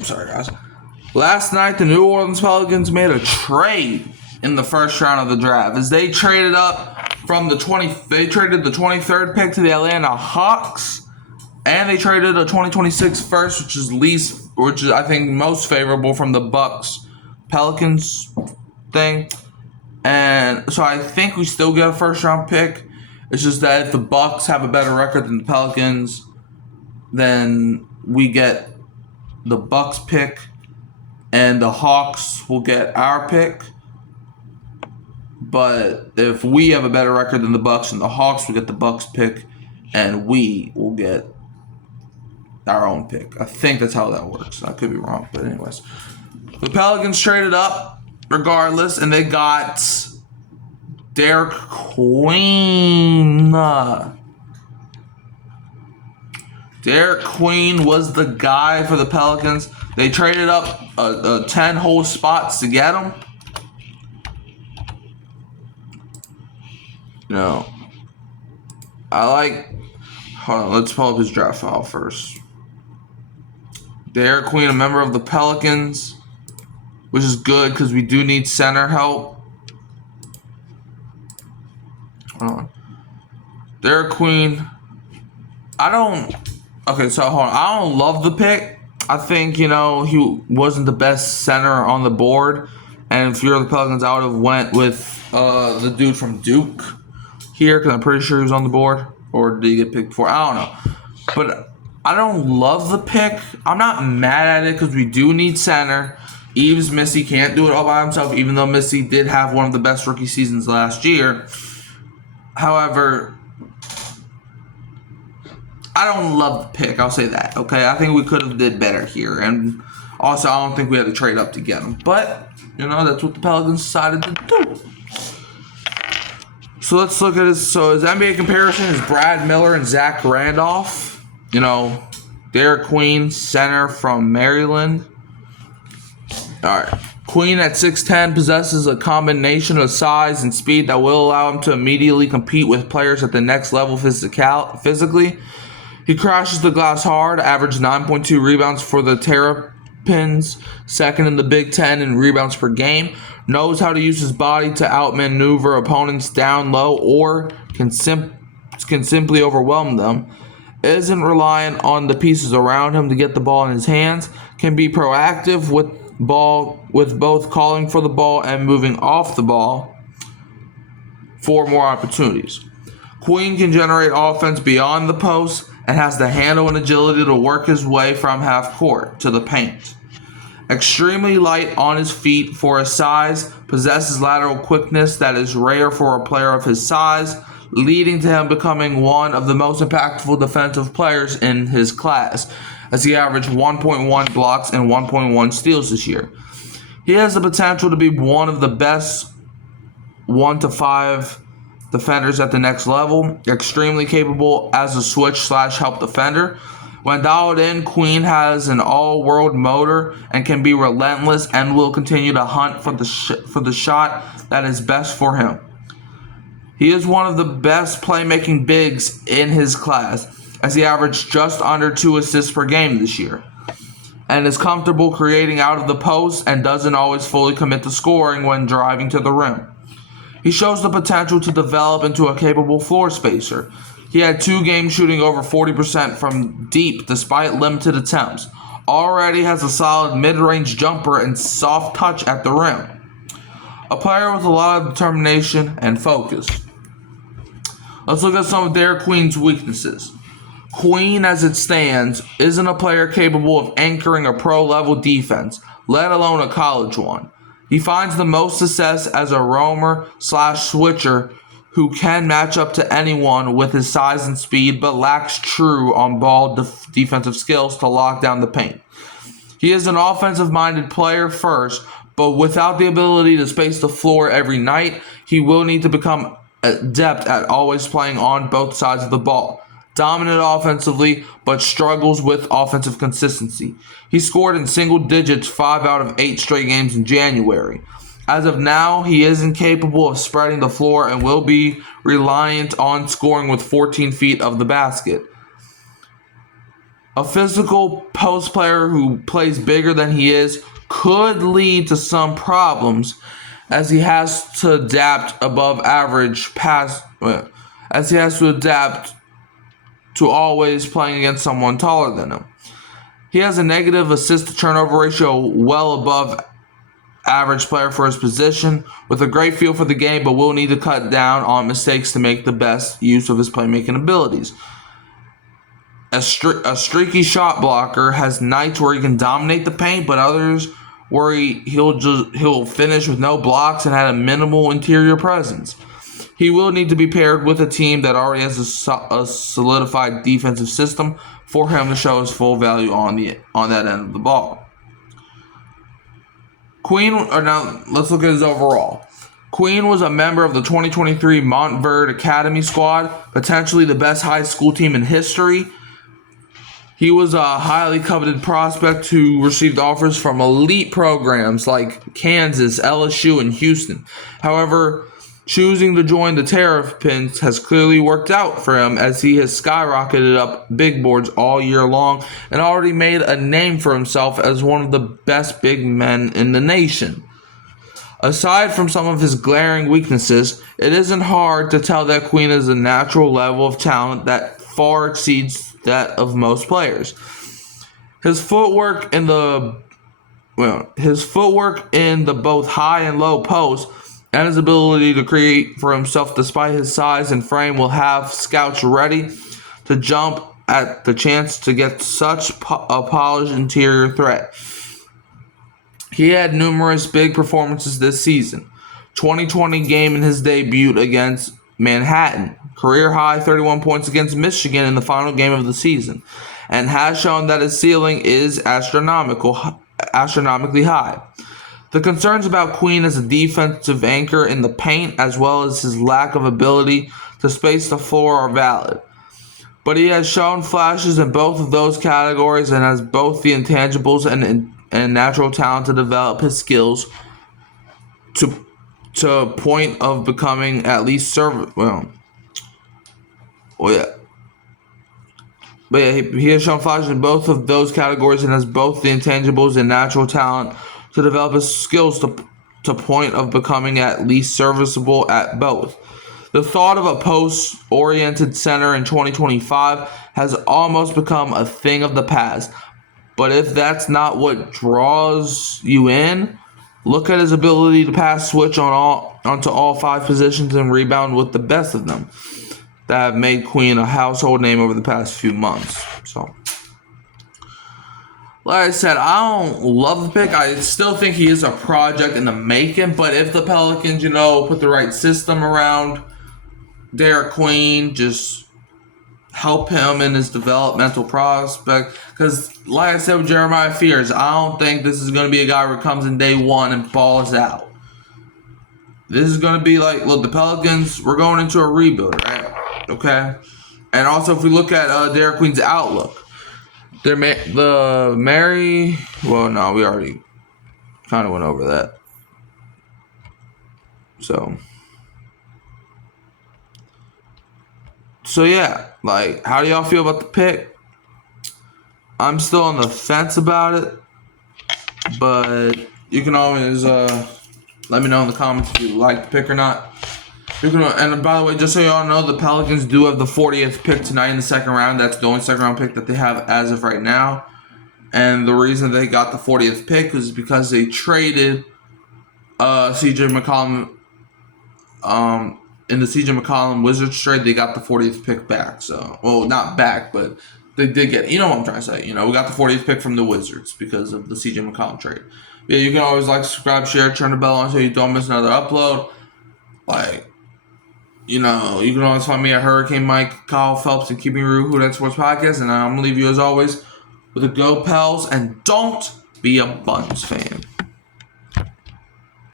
Sorry, guys. Last night, the New Orleans Pelicans made a trade in the first round of the draft as they traded up from the 23rd pick to the Atlanta Hawks, and they traded a 2026 first, which is I think most favorable from the Bucks Pelicans thing. And so I think we still get a first round pick. It's just that if the Bucks have a better record than the Pelicans, then we get the Bucks pick, and the Hawks will get our pick. But if we have a better record than the Bucks, and the Hawks will get the Bucks pick, and we will get our own pick. I think that's how that works. I could be wrong, but anyways, the Pelicans traded up regardless, and they got Derik Queen. Derik Queen was the guy for the Pelicans. They traded up 10 whole spots to get him. No. Hold on, let's pull up his draft file first. Derik Queen, a member of the Pelicans, which is good because we do need center help. Hold on. Derik Queen. Okay, so hold on. I don't love the pick. I think, he wasn't the best center on the board. And if you're the Pelicans, I would have went with the dude from Duke here, because I'm pretty sure he was on the board. Or did he get picked before? I don't know. But I don't love the pick. I'm not mad at it because we do need center. Yves Missi can't do it all by himself, even though Missi did have one of the best rookie seasons last year. However, I don't love the pick. I'll say that. Okay, I think we could have did better here, and also I don't think we had to trade up to get him. But that's what the Pelicans decided to do. So let's look at his NBA comparison is Brad Miller and Zach Randolph. Derik Queen, center from Maryland. All right. Queen at 6'10" possesses a combination of size and speed that will allow him to immediately compete with players at the next level physically. He crashes the glass hard, averaged 9.2 rebounds for the Terrapins, second in the Big Ten in rebounds per game. Knows how to use his body to outmaneuver opponents down low or can simply overwhelm them. Isn't reliant on the pieces around him to get the ball in his hands. Can be proactive with both calling for the ball and moving off the ball for more opportunities. Queen can generate offense beyond the post and has the handle and agility to work his way from half court to the paint. Extremely light on his feet for his size, possesses lateral quickness that is rare for a player of his size, leading to him becoming one of the most impactful defensive players in his class, as he averaged 1.1 blocks and 1.1 steals this year. He has the potential to be one of the best 1 to 5 defenders at the next level, extremely capable as a switch/help defender. When dialed in, Queen has an all-world motor and can be relentless and will continue to hunt for the shot that is best for him. He is one of the best playmaking bigs in his class, as he averaged just under 2 assists per game this year, and is comfortable creating out of the post and doesn't always fully commit to scoring when driving to the rim. He shows the potential to develop into a capable floor spacer. He had 2 games shooting over 40% from deep despite limited attempts. Already has a solid mid-range jumper and soft touch at the rim. A player with a lot of determination and focus. Let's look at some of Derik Queen's weaknesses. Queen, as it stands, isn't a player capable of anchoring a pro-level defense, let alone a college one. He finds the most success as a roamer/switcher who can match up to anyone with his size and speed, but lacks true on-ball defensive skills to lock down the paint. He is an offensive-minded player first, but without the ability to space the floor every night, he will need to become adept at always playing on both sides of the ball. Dominant offensively, but struggles with offensive consistency. He scored in single digits 5 out of 8 straight games in January. As of now, he isn't capable of spreading the floor and will be reliant on scoring with 14 feet of the basket. A physical post player who plays bigger than he is could lead to some problems as he has to adapt above average pass, as he has to adapt to always playing against someone taller than him. He has a negative assist to turnover ratio well above average player for his position, with a great feel for the game, but will need to cut down on mistakes to make the best use of his playmaking abilities. A streaky shot blocker, has nights where he can dominate the paint, but others where he'll finish with no blocks and had a minimal interior presence. He will need to be paired with a team that already has a solidified defensive system for him to show his full value on that end of the ball. Now let's look at his overall. Queen was a member of the 2023 Montverde Academy squad, potentially the best high school team in history. He was a highly coveted prospect who received offers from elite programs like Kansas, LSU, and Houston. However, choosing to join the Terrapins has clearly worked out for him, as he has skyrocketed up big boards all year long and already made a name for himself as one of the best big men in the nation. Aside from some of his glaring weaknesses, it isn't hard to tell that Queen has a natural level of talent that far exceeds that of most players. His footwork in the both high and low post, and his ability to create for himself despite his size and frame, will have scouts ready to jump at the chance to get such a polished interior threat. He had numerous big performances this season. 2020 game in his debut against Manhattan, career high 31 points against Michigan in the final game of the season, and has shown that his ceiling is astronomically high. The concerns about Queen as a defensive anchor in the paint, as well as his lack of ability to space the floor, are valid. But he has shown flashes in both of those categories and has both the intangibles and natural talent to develop his skills to point of becoming at least he has shown flashes in both of those categories and has both the intangibles and natural talent to develop his skills to point of becoming at least serviceable at both. The thought of a post-oriented center in 2025 has almost become a thing of the past. But if that's not what draws you in, look at his ability to pass switch onto all five positions and rebound with the best of them that have made Queen a household name over the past few months. So, like I said, I don't love the pick. I still think he is a project in the making. But if the Pelicans, put the right system around Derik Queen, just help him in his developmental prospect. Because, like I said with Jeremiah Fears, I don't think this is going to be a guy who comes in day one and balls out. This is going to be like, look, the Pelicans, we're going into a rebuild, right? Okay? And also, if we look at Derik Queen's outlook, we already kind of went over that. So yeah, like, how do y'all feel about the pick? I'm still on the fence about it, but you can always let me know in the comments if you like the pick or not. And by the way, just so y'all know, the Pelicans do have the 40th pick tonight in the second round. That's the only second round pick that they have as of right now. And the reason they got the 40th pick was because they traded CJ McCollum. In the CJ McCollum Wizards trade, they got the 40th pick back. So, well, not back, but they did get, what I'm trying to say. We got the 40th pick from the Wizards because of the CJ McCollum trade. Yeah, you can always like, subscribe, share, turn the bell on so you don't miss another upload. Like, you can always find me at Hurricane Mike, Kyle Phelps, and Keeping Real Who That Sports Podcast. And I'm going to leave you, as always, with a Go Pels, and don't be a Buns fan.